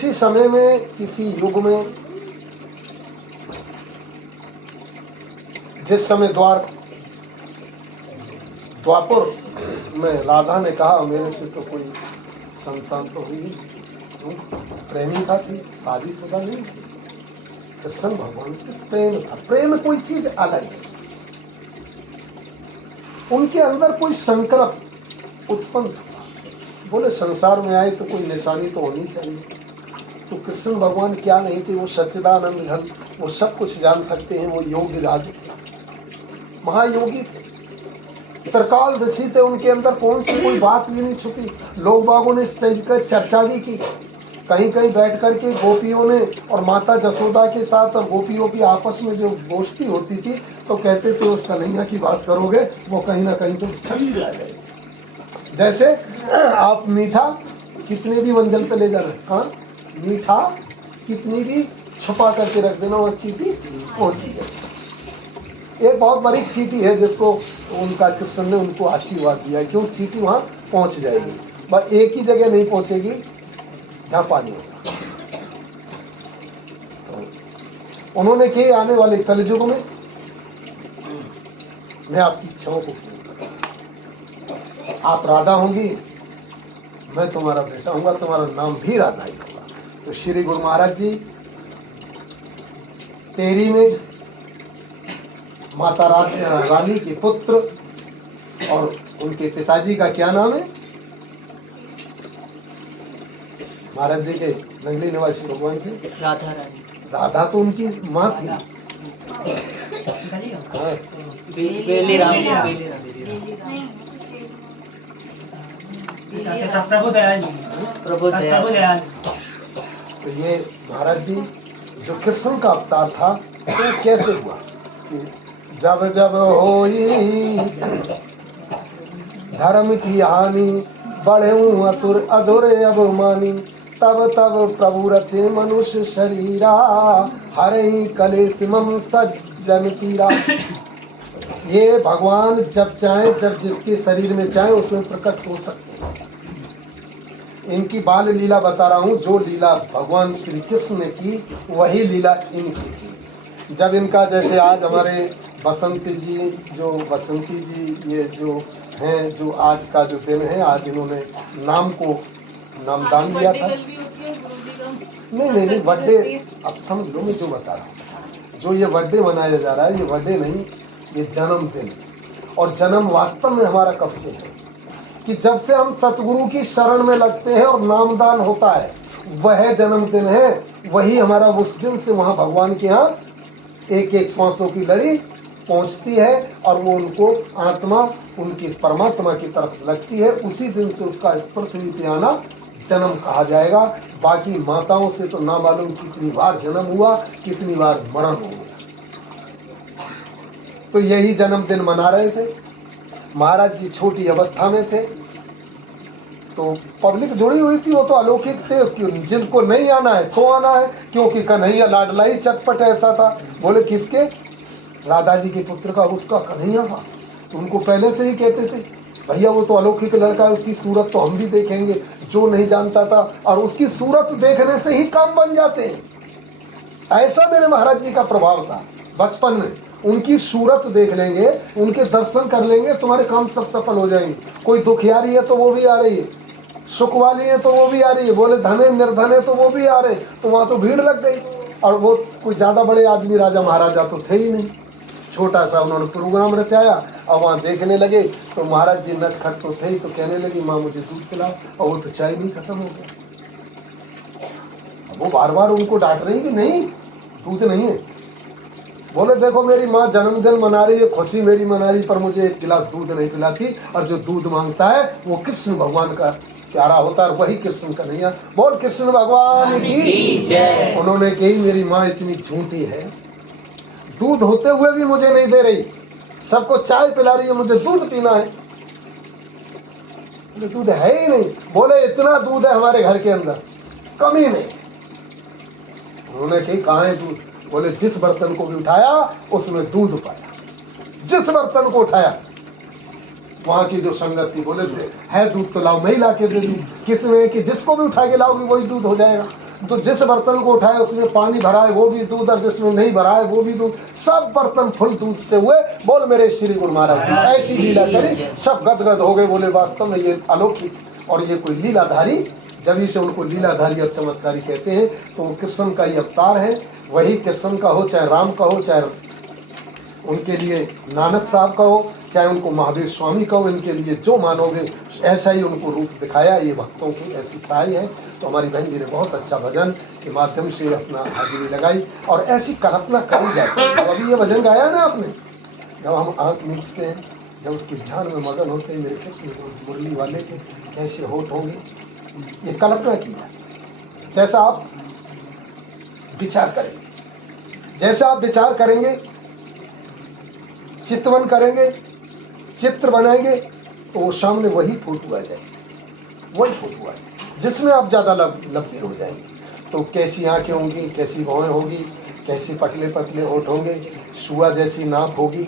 किसी समय में, किसी युग में, जिस समय द्वापर में राधा ने कहा मेरे से तो कोई संतान तो हुई नहीं, प्रेमिका थी, शादीशुदा नहीं थी। कृष्ण भगवान से प्रेम था। प्रेम कोई चीज अलग है। उनके अंदर कोई संकल्प उत्पन्न था। बोले संसार में आए तो कोई निशानी तो होनी चाहिए। तो कृष्ण भगवान क्या नहीं थे, वो सच्चिदानंद घन, वो सब कुछ जान सकते हैं। वो योगी राज थे, महायोगी थे, त्रिकालदर्शी थे। उनके अंदर कौन सी कोई बात भी नहीं छुपी। लोग बागों ने इस चीज का चर्चा भी की। कहीं कहीं बैठ करके गोपियों ने और माता जसोदा के साथ और गोपियों की आपस में जो गोष्ठी होती थी तो कहते थे उस कन्हैया की बात करोगे वो कहीं ना कहीं तो छवि जाएगा। जैसे आप मीठा कितने भी मंजिल पे ले जाना, हाँ मीठा कितनी भी छुपा करके रख देना, वो चीटी पहुंची गई। एक बहुत बड़ी चीटी है जिसको उनका कृष्ण ने उनको आशीर्वाद दिया, क्यों चीटी वहां पहुंच जाएगी, बस एक ही जगह नहीं पहुंचेगी जहां पानी होगा। तो उन्होंने कही आने वाले कलयुग में मैं आपकी इच्छाओं को पूर्ण करूंगा। आप राधा होंगी, मैं तुम्हारा बेटा हूंगा, तुम्हारा नाम भी राधा ही होगा। तो श्री गुरु महाराज जी तेरी में माता रानी के पुत्र और उनके पिताजी का क्या नाम है? महाराज जी के जंगली निवासी भगवान थे राधा रानी। राधा तो उनकी माँ थी। बेले राम। प्रभु दयाल। तो ये महाराज जी जो कृष्ण का अवतार था तो कैसे हुआ कि जब जब होई धर्म की हानि बढ़े असुर अधुर अभिमानी तब तब प्रभु रचे मनुष्य शरीरा हरे कलेश मम सज्जन पीरा। ये भगवान जब चाहे, जब जिसके शरीर में चाहे उसमें प्रकट हो सकते हैं। इनकी बाल लीला बता रहा हूँ। जो लीला भगवान श्री कृष्ण ने की वही लीला इनकी थी। जब इनका जैसे आज हमारे बसंती जी ये जो हैं, जो आज का जो दिन है, आज इन्होंने नामदान दिया था। नहीं बर्थडे अब समझ लो, मैं जो बता रहा हूँ, जो ये बर्थडे मनाया जा रहा है ये बर्थडे नहीं, ये जन्मदिन। और जन्म वास्तव में हमारा कब से है कि जब से हम सतगुरु की शरण में लगते हैं और नामदान होता है, वह जन्मदिन है। वही हमारा उस दिन से वहां भगवान के यहाँ एक एक सांसों की लड़ी पहुंचती है और वो उनको आत्मा उनकी परमात्मा की तरफ लगती है। उसी दिन से उसका पृथ्वी पे आना जन्म कहा जाएगा। बाकी माताओं से तो ना मालूम कितनी बार जन्म हुआ, कितनी बार मरण हुआ। तो यही जन्मदिन मना रहे थे। महाराज जी छोटी अवस्था में थे तो पब्लिक जुड़ी हुई थी, वो तो अलौकिक थे। जिनको नहीं आना है तो आना है, क्योंकि कन्हैया लाडला ही चटपट ऐसा था। बोले किसके? राधा जी के पुत्र का, उसका कन्हैया था। तो उनको पहले से ही कहते थे भैया वो तो अलौकिक लड़का है, उसकी सूरत तो हम भी देखेंगे। जो नहीं जानता था, और उसकी सूरत देखने से ही काम बन जाते हैं। ऐसा मेरे महाराज जी का प्रभाव था बचपन में। उनकी सूरत देख लेंगे, उनके दर्शन कर लेंगे, तुम्हारे काम सब सफल हो जाएंगे। कोई दुखियारी है तो वो भी आ रही है, सुख वाली है तो वो भी आ रही है, बोले धने निर्धन है तो वो भी आ रहे। तो वहां तो भीड़ लग गई। और वो कोई ज्यादा बड़े आदमी राजा महाराजा तो थे ही नहीं, छोटा सा उन्होंने प्रोग्राम रचाया और वहां देखने लगे। तो महाराज जी नटखट तो थे ही, तो कहने लगी माँ मुझे दूध पिलाओ, और वो तो चाय नहीं खत्म हो गया। वो बार बार उनको डांट रही कि नहीं दूध नहीं है। बोले देखो मेरी माँ जन्मदिन मना रही है, खुशी मेरी मना रही, पर मुझे एक गिलास दूध नहीं पिलाती। और जो दूध मांगता है वो कृष्ण भगवान का प्यारा होता है, वही कृष्ण कन्हैया। बोल कृष्ण भगवान की जय। उन्होंने कही मेरी माँ इतनी झूठी है, दूध होते हुए भी मुझे नहीं दे रही, सबको चाय पिला रही है, मुझे दूध पीना है। दूध है ही नहीं। बोले इतना दूध है हमारे घर के अंदर, कमी नहीं। उन्होंने कही कहाँ है दूध? बोले जिस बर्तन को भी उठाया उसमें दूध पाया। जिस बर्तन को उठाया वहां की जो संगत थी, बोले है दूध तो लाओ, मैं ही ला के दे दूं। किसमें कि जिसको भी उठा के लाओगी वही दूध हो जाएगा। तो जिस बर्तन को उठाए उसमें पानी भरा है वो भी दूध, और जिसमें नहीं भरा है वो भी दूध, सब बर्तन फुल दूध से हुए। बोल मेरे श्री गुरु महाराज जी, ऐसी लीला करी, सब गदगद हो गए, बोले वास्तव में ये अलौकिक और ये कोई लीलाधारी, जब से उनको लीलाधारी और चमत्कारी कहते हैं। तो वो कृष्ण का ही अवतार है, वही कृष्ण का हो चाहे राम का हो, चाहे उनके लिए नानक साहब का हो, चाहे उनको महावीर स्वामी का हो, इनके लिए जो मानोगे ऐसा ही उनको रूप दिखाया। ये भक्तों की ऐसी सहाय है। तो हमारी बहन जी ने बहुत अच्छा भजन के माध्यम से अपना हाजिरी लगाई, और ऐसी कल्पना करी जाती है। जब अभी ये भजन गाया ना आपने, जब हम आँख मीचते हैं, जब उसके ध्यान में मगन होते हैं, मेरे कृष्ण मुरली वाले के कैसे होठ होंगे, ये कल्पना की है। जैसा आप विचार करेंगे, जैसा आप विचार करेंगे, चित्तवन करेंगे, चित्र बनाएंगे, तो वो सामने वही फोटो आ जाएगी, वही फोटो आ जाएगी जिसमें आप ज्यादा लब्ध हो जाएंगे। तो कैसी आंखें होंगी, कैसी भौहें होगी, कैसे पतले पतले होठ होंगे, सुआ जैसी नाक होगी,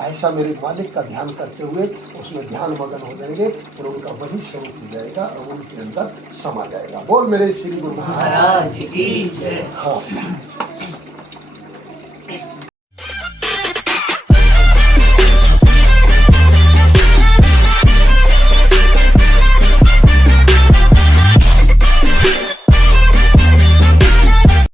ऐसा मेरे मालिक का ध्यान करते हुए उसमें ध्यान मगन हो जाएंगे, और उनका वही स्वरूप हो जाएगा और उनके अंदर समा जाएगा। बोल मेरे श्री गुरु महाराज की जय। हाँ।